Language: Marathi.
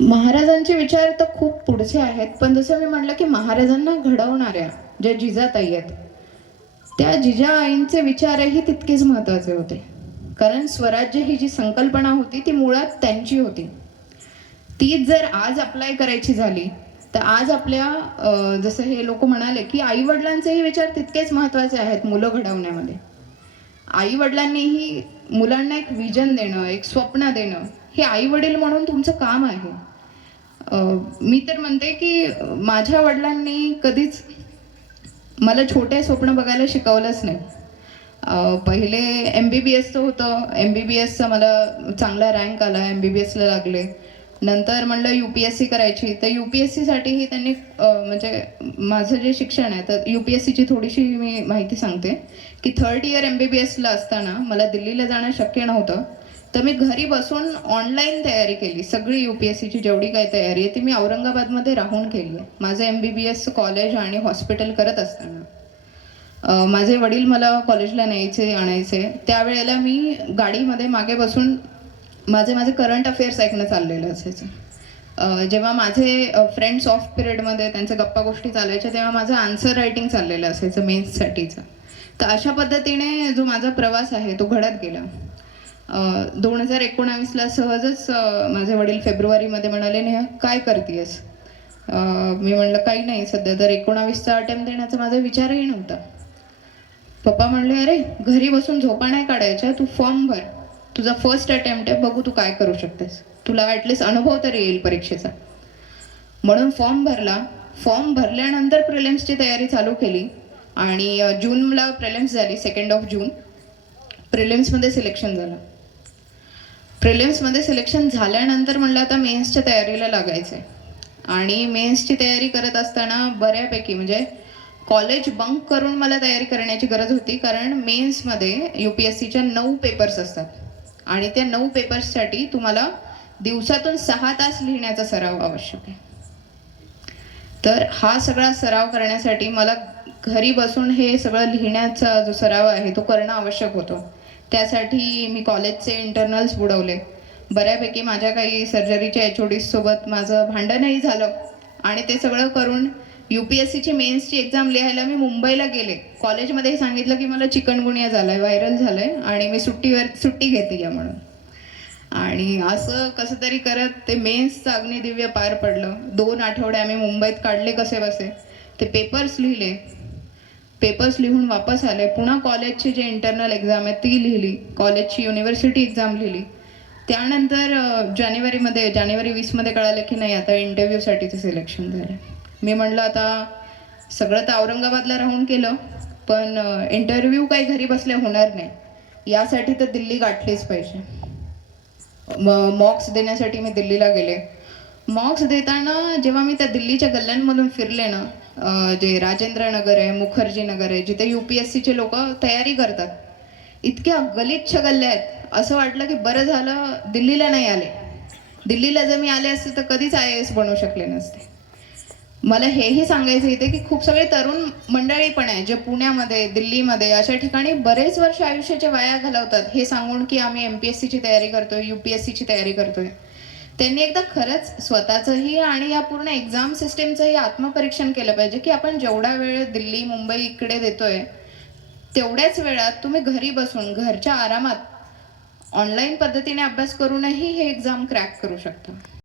महाराजांचे विचार तर खूप पुढचे आहेत, पण जसं मी म्हटलं की महाराजांना घडवणाऱ्या ज्या जिजाताई आहेत, त्या जिजाआईंचे विचारही तितकेच महत्त्वाचे होते. कारण स्वराज्य ही जी संकल्पना होती ती मुळात त्यांची होती. तीच जर आज अप्लाय करायची झाली, तर आज आपल्या जसं हे लोक म्हणाले की आई-वडिलांचेही विचार तितकेच महत्त्वाचे आहेत मुलं घडवण्यामध्ये. आई-वडिलांनीही मुलांना एक विजन देणं, एक स्वप्न देणं, हे आई-वडील म्हणून तुमचं काम आहे. मी तर म्हणते की माझ्या वडिलांनी कधीच मला छोटे स्वप्न बघायला शिकवलंच नाही. पहिले MBBSचं होतं. MBBSचा मला चांगला रँक आला, MBBSला लागले. नंतर म्हणलं UPSC करायची, तर UPSCसाठीही त्यांनी म्हणजे माझं जे शिक्षण आहे, तर UPSCची थोडीशी मी माहिती सांगते, की 3rd इयर MBBSला असताना मला दिल्लीला जाणं शक्य नव्हतं. तर मी घरी बसून ऑनलाईन तयारी केली. सगळी UPSCची जेवढी काही तयारी आहे ती मी औरंगाबादमध्ये राहून केली आहे. माझं MBBS कॉलेज आणि हॉस्पिटल करत असताना. माझे वडील मला कॉलेजला न्यायचे आणायचे. त्यावेळेला मी गाडीमध्ये मागे बसून माझे माझे करंट अफेअर्स ऐकणं चाललेलं असायचं. जेव्हा माझे फ्रेंड्स ऑफ पिरियडमध्ये त्यांच्या गप्पा गोष्टी चालायच्या, तेव्हा माझं आन्सर रायटिंग चाललेलं असायचं मेन्ससाठीचं. तर अशा पद्धतीने जो माझा प्रवास आहे तो घडत गेला. 2019ला सहजच माझे वडील फेब्रुवारीमध्ये म्हणाले, नेहा काय करतेयस? मी म्हणलं काही नाही, सध्या तर 19चा अटेम्प्ट देण्याचा माझा विचारही नव्हता. पप्पा म्हणले, अरे घरी बसून झोपा नाही काढायच्या, तू फॉर्म भर, तुझा फर्स्ट अटेम्प्ट आहे, बघू तू काय करू शकतेस, तुला ॲटलिस्ट अनुभव तरी येईल परीक्षेचा. म्हणून फॉर्म भरला. फॉर्म भरल्यानंतर प्रिलिम्सची तयारी चालू केली आणि जूनला प्रिलिम्स झाली, 2 ऑफ जून. प्रिलिम्समध्ये सिलेक्शन झालं. प्रिलिम्समध्ये सिलेक्शन झाल्यानंतर म्हणलं आता मेन्सच्या तयारीला लागायचं आहे. आणि मेन्सची तयारी करत असताना बऱ्यापैकी म्हणजे कॉलेज बंक करून मला तयारी करण्याची गरज होती, कारण मेन्समध्ये UPSCच्या 9 पेपर्स असतात आणि त्या 9 पेपर्ससाठी तुम्हाला दिवसातून 6 तास लिहिण्याचा सराव आवश्यक आहे. तर हा सगळा सराव करण्यासाठी मला घरी बसून हे सगळं लिहिण्याचा जो सराव आहे तो करणं आवश्यक होतं. त्यासाठी मी कॉलेजचे इंटरनल्स बुडवले. बऱ्यापैकी माझ्या काही सर्जरीच्या HOD सोबत माझं भांडणही झालं आणि ते सगळं करून UPSCची मेन्सची एक्झाम लिहायला मी मुंबईला गेले. कॉलेजमध्ये सांगितलं की मला चिकनगुनिया झालाय, व्हायरल झालंय आणि मी सुट्टी घेते या म्हणून. आणि असं कसं तरी करत ते मेन्सचं अग्निदिव्य पार पडलं. 2 आठवडे आम्ही मुंबईत काढले कसे बसे. ते पेपर्स लिहिले. पेपर्स लिहून वापस आले. पुन्हा कॉलेजची जे इंटरनल एक्झाम आहे ती लिहिली. कॉलेजची युनिव्हर्सिटी एक्झाम लिहिली. त्यानंतर जानेवारी 20मध्ये कळालं की नाही, आता इंटरव्ह्यूसाठीचं सिलेक्शन झालं. मी म्हणलं आता सगळं तर औरंगाबादला राहून केलं, पण इंटरव्ह्यू काही घरी बसल्या होणार नाही. यासाठी तर दिल्ली गाठलीच पाहिजे. मॉक्स देण्यासाठी मी दिल्लीला गेले. मॉक्स देताना जेव्हा मी त्या दिल्लीच्या गल्ल्यांमधून फिरले ना, जे राजेंद्र नगर आहे, मुखर्जी नगर आहे, जिथे UPSCचे लोक तयारी करतात, इतक्या गलिच्छ गल्ल्या आहेत. असं वाटलं की बरं झालं दिल्लीला नाही आले. दिल्लीला जर मी आले असते तर कधीच IAS बनू शकले नसते. मला हेही सांगायचं इथे की खूप सगळे तरुण मंडळी पण आहे जे पुण्यामध्ये, दिल्लीमध्ये अशा ठिकाणी बरेच वर्ष आयुष्याचे वाया घालवतात, हे सांगून की आम्ही MPSCची तयारी करतोय, UPSCची तयारी करतोय. त्यांनी एकदा खरंच स्वतःचंही आणि या पूर्ण एक्झाम सिस्टीमचंही आत्मपरीक्षण केलं पाहिजे की आपण जेवढा वेळ दिल्ली, मुंबई इकडे देतोय, तेवढ्याच वेळात तुम्ही घरी बसून घरच्या आरामात ऑनलाईन पद्धतीने अभ्यास करूनही हे एक्झाम क्रॅक करू शकता.